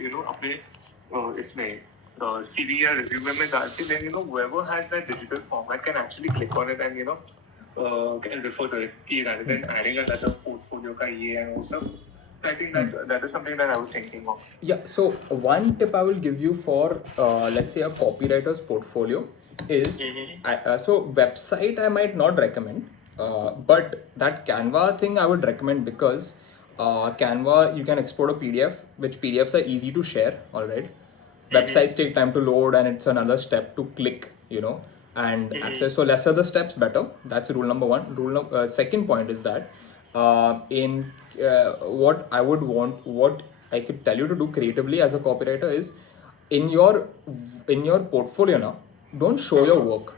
अपने इसमें CV या resume में डाल के, then whoever has that digital format can actually click on it and can refer to it rather than adding another portfolio का ये and वो सब. I think that is something that I was thinking of. Yeah, so one tip I will give you for let's say a copywriter's portfolio is so website I might not recommend, but that Canva thing I would recommend because Canva you can export a PDF, which PDFs are easy to share. All right, websites take time to load and it's another step to click, and access. So lesser the steps, better. That's rule number one. Second point is that in what I would want, what I could tell you to do creatively as a copywriter is in your portfolio now, don't show your work,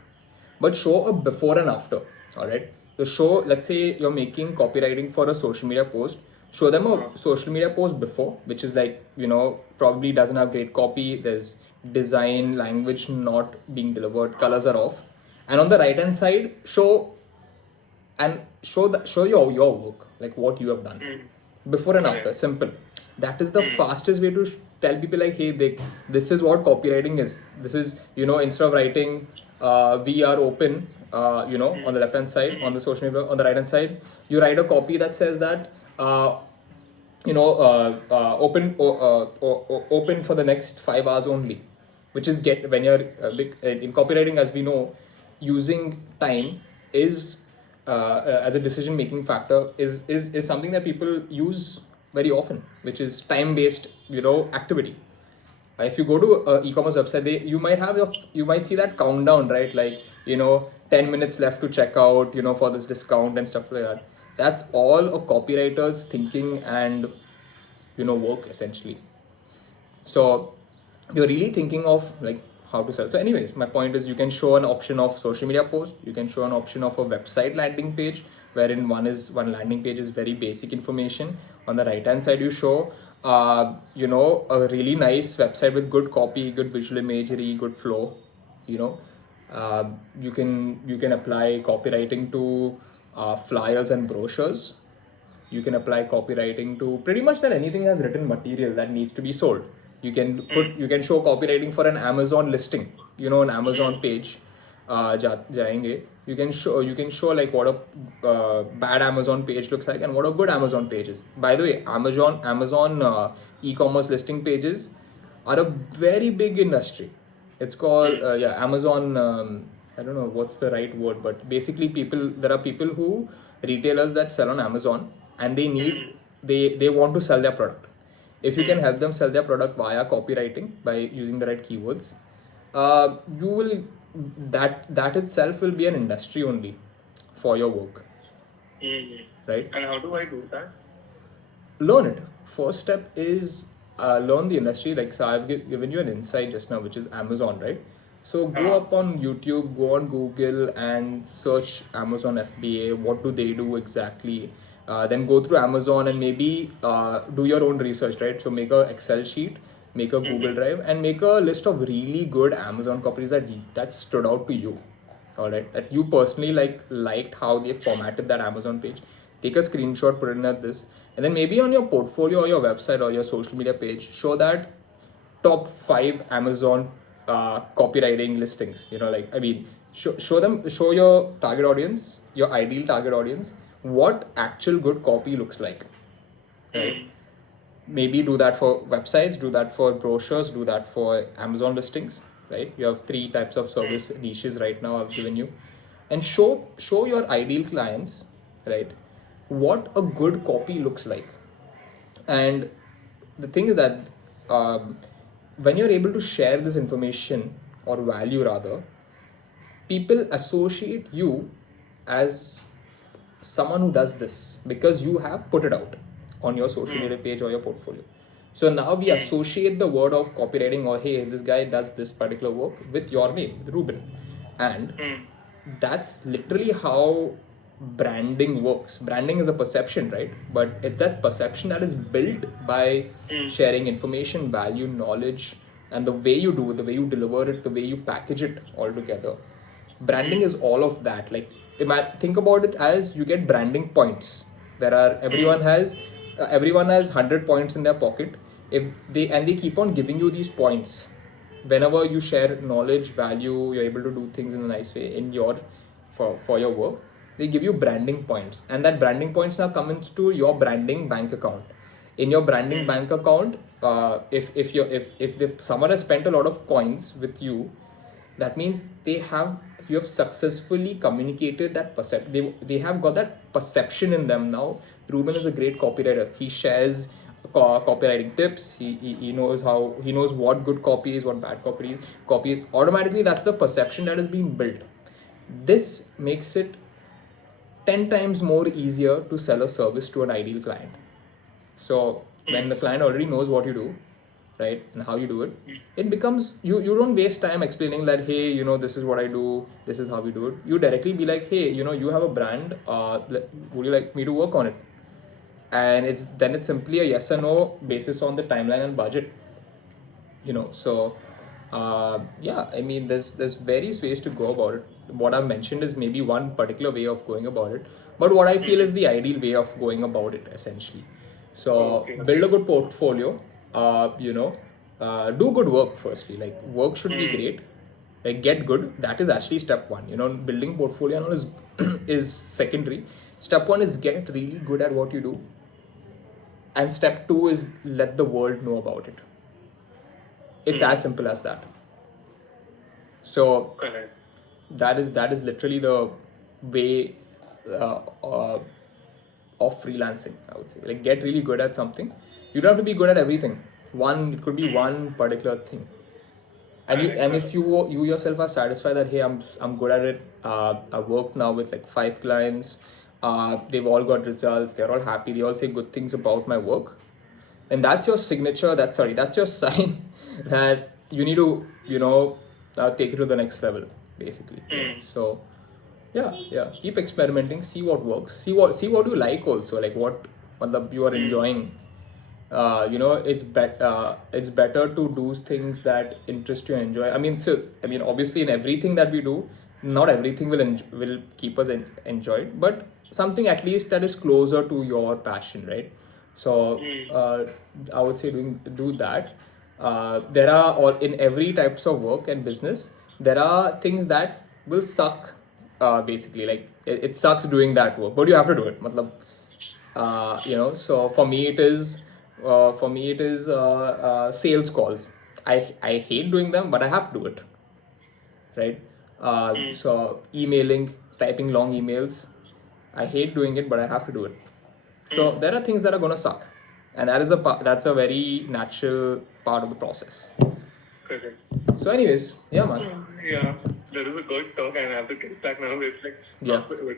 but show a before and after. All right. So show, let's say you're making copywriting for a social media post. Show them a social media post before, which is like, probably doesn't have great copy. There's design, language not being delivered, colors are off. And on the right hand side, show your work, like what you have done before and after. Simple. That is the fastest way to tell people like, hey, this is what copywriting is. This is, instead of writing we are open, on the left hand side, on the social media, on the right hand side, you write a copy that says that open for the next 5 hours only, which is when you're in copywriting, as we know, using time is as a decision making factor is something that people use very often, which is time based activity. If you go to an e-commerce website, you might see that countdown, right? Like 10 minutes left to check out, for this discount and stuff like that. That's all a copywriter's thinking and work essentially. So you're really thinking of like how to sell. So anyways, my point is you can show an option of social media post, you can show an option of a website landing page, wherein one landing page is very basic information. On the right hand side, you show a really nice website with good copy, good visual imagery, good flow. You can apply copywriting to flyers and brochures. You can apply copywriting to pretty much that anything has written material that needs to be sold. You can show copywriting for an Amazon listing, an Amazon page. जाएंगे. You can show like what a bad Amazon page looks like and what a good Amazon page is. By the way, Amazon e-commerce listing pages are a very big industry. It's called Amazon. I don't know what's the right word, but basically there are people who retailers that sell on Amazon and they want to sell their product. If you can help them sell their product via copywriting by using the right keywords, you will that itself will be an industry only for your work. Right? And how do I do that? Learn it. First step is learn the industry. Like, so I've given you an insight just now, which is Amazon, right? So go up on YouTube, go on Google and search Amazon FBA. What do they do exactly? Then go through Amazon and maybe do your own research, right? So make a Excel sheet, make a Google Drive, and make a list of really good Amazon copies that stood out to you. All right, that you personally liked how they formatted that Amazon page. Take a screenshot, put it in at this, and then maybe on your portfolio or your website or your social media page, show that top 5 Amazon copywriting listings. Show your target audience, your ideal target audience, what actual good copy looks like. Right? Maybe do that for websites, do that for brochures, do that for Amazon listings. Right? You have 3 types of service niches right now I've given you, and show your ideal clients, right, what a good copy looks like. And the thing is that when you're able to share this information or value rather, people associate you as someone who does this because you have put it out on your social media page or your portfolio. So now we associate the word of copywriting, or hey, this guy does this particular work, with your name, with Ruben. And that's literally how branding works. Branding is a perception, right? But it's that perception that is built by sharing information, value, knowledge, and the way you do it, the way you deliver it, the way you package it all together. Branding is all of that. Like, think about it as you get branding points. Everyone has 100 points in their pocket. if they keep on giving you these points whenever you share knowledge, value, you're able to do things in a nice way in your for your work. They give you branding points, and that branding points now come into your branding bank account. In your branding bank account, if someone has spent a lot of coins with you, that means you have successfully communicated that percept they have got that perception in them now. Ruben is a great copywriter. He shares copywriting tips. He knows how, he knows what good copy is, what bad copy is. Automatically that's the perception that is being built. This makes it 10 times more easier to sell a service to an ideal client. So when the client already knows what you do, right, and how you do it, it becomes, you don't waste time explaining that, hey, this is what I do, this is how we do it. You directly be like, hey, you have a brand, would you like me to work on it? And it's simply a yes or no basis on the timeline and budget. So yeah, I mean, there's various ways to go about it. What I've mentioned is maybe one particular way of going about it, but what I feel is the ideal way of going about it, essentially. So build a good portfolio, do good work. Firstly, like, work should be great, like, get good. That is actually step one. Building portfolio and all is is secondary. Step one is get really good at what you do, and step two is let the world know about it. It's as simple as that. So that is literally the way of freelancing, I would say. Like, get really good at something. You don't have to be good at everything. It could be one particular thing. And if you yourself are satisfied that, hey, I'm good at it. I've worked now with like 5 clients. They've all got results. They're all happy. They all say good things about my work. And that's your signature. That's your sign that you need to take it to the next level, basically. So yeah, keep experimenting, see what works, see what you like also, like what you are enjoying. It's better to do things that interest you and enjoy. I mean, obviously, in everything that we do, not everything will keep us enjoyed, but something at least that is closer to your passion, right? So I would say do that. There are, or in every types of work and business, there are things that will suck. Basically, like, it sucks doing that work, but you have to do it. Matlab, so for me it is sales calls. I hate doing them, but I have to do it, right? So emailing, typing long emails, I hate doing it, but I have to do it. So there are things that are going to suck, and that's a very natural part of the process. Correct. So anyways, yeah, man. Yeah, that is a good talk, and I have to get back now. It's like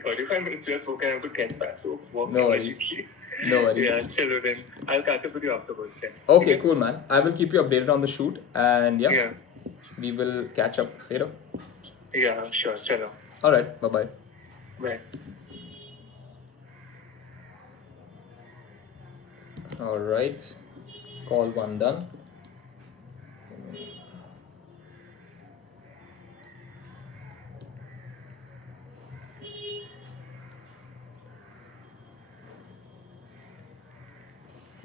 35 minutes here, so I have to get back to work immediately. No worries. Yeah, chalo then. I'll catch up with you afterwards. Yeah. Okay, cool, man. I will keep you updated on the shoot, and yeah, we will catch up later. Yeah, sure. Chalo. All right. Bye-bye. Bye. All right. Call 1 done.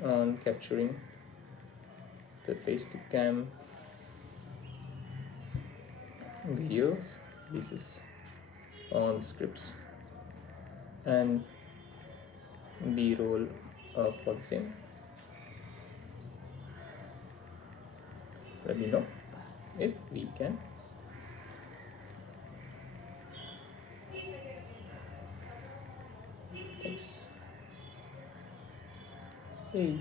On capturing the face to cam videos. This is on scripts and B-roll for the same. Let me know if we can. Thanks. Hey.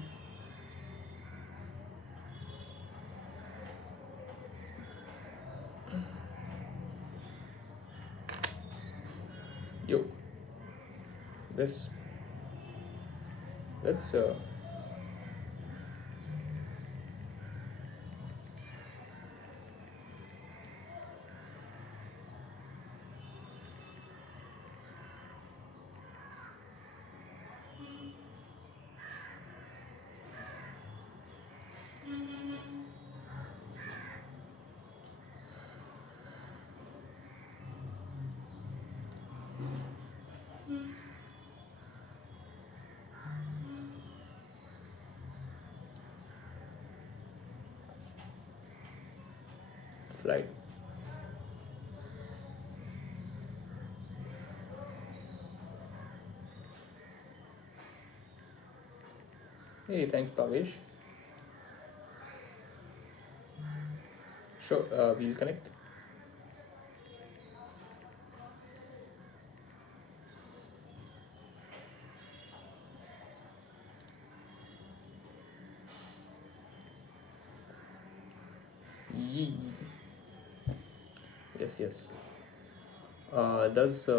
Yo. Let's flight. Hey, thanks, Pavesh. Sure, we'll connect. Yee. Yes, yes. Does